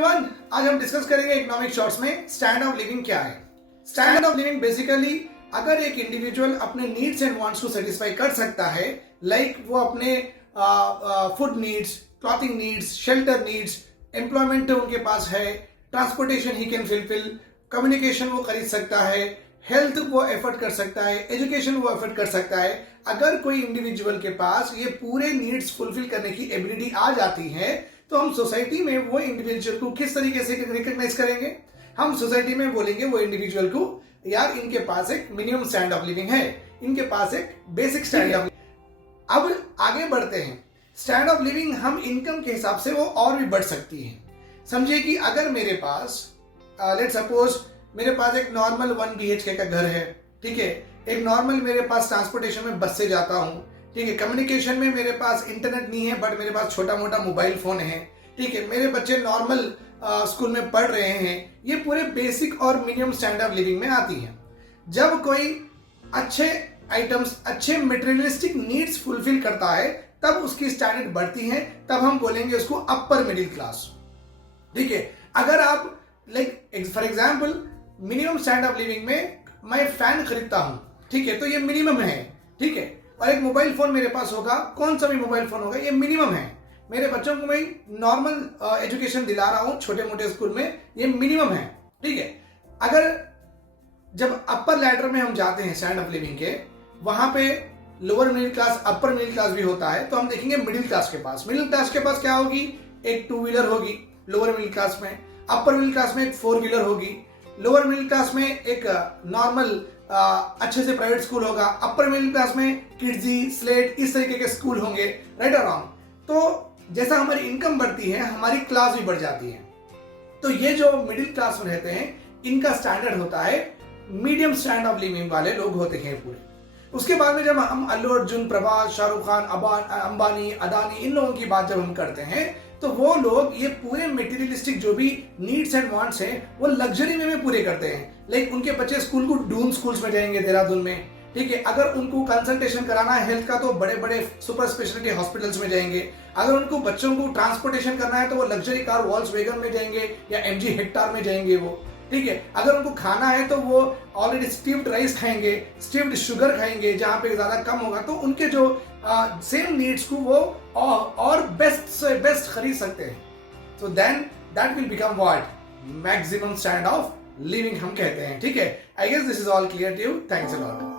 Everyone, आज हम discuss करेंगे इकोनॉमिक शॉर्ट्स में स्टैंडर्ड ऑफ लिविंग क्या है। स्टैंडर्ड ऑफ लिविंग बेसिकली अगर एक इंडिविजुअल अपने नीड्स एंड वांट्स को सेटिस्फाई कर सकता है, लाइक वो अपने food needs, clothing needs, shelter needs, employment उनके पास है, transportation he can fulfil, communication वो खरीद सकता है, हेल्थ वो एफर्ट कर सकता है, एजुकेशन वो एफर्ट कर सकता है। अगर कोई इंडिविजुअल के पास ये पूरे नीड्स फुलफिल करने की एबिलिटी आ जाती है तो हम सोसाइटी में वो इंडिविजुअल को किस तरीके से रिकॉग्नाइज करेंगे? हम सोसाइटी में बोलेंगे वो इंडिविजुअल को, यार इनके पास एक मिनिमम स्टैंडर्ड ऑफ लिविंग है, इनके पास एक बेसिक स्टैंडर्ड ऑफ लिविंग। अब आगे बढ़ते हैं। स्टैंडर्ड ऑफ लिविंग हम इनकम के हिसाब से वो और भी बढ़ सकती है। समझिए कि अगर मेरे पास लेट्स सपोज मेरे पास एक नॉर्मल 1 BHK का घर है, ठीक है, एक नॉर्मल मेरे पास ट्रांसपोर्टेशन में बस से जाता हूँ, ठीक है, कम्युनिकेशन में मेरे पास इंटरनेट नहीं है बट मेरे पास छोटा मोटा मोबाइल फोन है, ठीक है, मेरे बच्चे नॉर्मल स्कूल में पढ़ रहे हैं, ये पूरे बेसिक और मिनिमम स्टैंडर्ड ऑफ लिविंग में आती है। जब कोई अच्छे आइटम्स, अच्छे मटेरियलिस्टिक नीड्स फुलफिल करता है तब उसकी स्टैंडर्ड बढ़ती है, तब हम बोलेंगे उसको अपर मिडिल क्लास, ठीक है। अगर आप like for example minimum standard of living में मैं फैन खरीदता हूं, ठीक है, तो ये मिनिमम है, ठीक है, और एक मोबाइल फोन मेरे पास होगा, कौन सा भी मोबाइल फोन होगा, ये मिनिमम है। मेरे बच्चों को मैं नॉर्मल एजुकेशन दिला रहा हूं छोटे मोटे स्कूल में, ये मिनिमम है, ठीक है। अगर जब अपर लैडर में हम जाते हैं स्टैंडर्ड ऑफ लिविंग के, वहां पे lower middle class, upper middle class भी होता है, तो हम देखेंगे मिडिल क्लास के पास। मिडिल क्लास के पास क्या होगी? एक 2 व्हीलर होगी लोअर मिडिल क्लास में, अपर मिडिल क्लास में एक 4 व्हीलर होगी, लोअर मिडिल क्लास में एक नॉर्मल अच्छे से प्राइवेट स्कूल होगा, अपर मिडिल क्लास में किड्जी, स्लेट, इस तरीके के स्कूल होंगे, राइट और रॉन्ग। तो जैसा हमारी इनकम बढ़ती है हमारी क्लास भी बढ़ जाती है। तो ये जो मिडिल क्लास में रहते हैं इनका स्टैंडर्ड होता है मीडियम स्टैंडर्ड ऑफ लिविंग वाले लोग होते हैं पूरे। उसके बाद में जब हम अल्लू अर्जुन, प्रभास, शाहरुख खान, अंबानी, अदानी, इन लोगों की बात जब हम करते हैं तो वो लोग ये पूरे मटेरियलिस्टिक जो भी नीड्स एंड वांट्स हैं वो लग्जरी में पूरे करते हैं। लाइक उनके बच्चे स्कूल को डून स्कूल्स में जाएंगे देहरादून में, ठीक है। अगर उनको कंसल्टेशन कराना है हेल्थ का तो बड़े बड़े सुपर स्पेशलिटी हॉस्पिटल्स में जाएंगे। अगर उनको बच्चों को ट्रांसपोर्टेशन करना है तो वो लग्जरी कार वॉल्क्सवैगन में जाएंगे या MG हेक्टर में जाएंगे वो, ठीक है। अगर उनको खाना है तो वो ऑलरेडी स्टीव्ड राइस खाएंगे, स्टीव्ड शुगर खाएंगे जहां पे ज्यादा कम होगा, तो उनके जो सेम नीड्स को वो और बेस्ट से बेस्ट खरीद सकते हैं। तो then that will become what? Maximum standard of living हम कहते हैं, ठीक है। I guess this is all clear to you. Thanks a lot.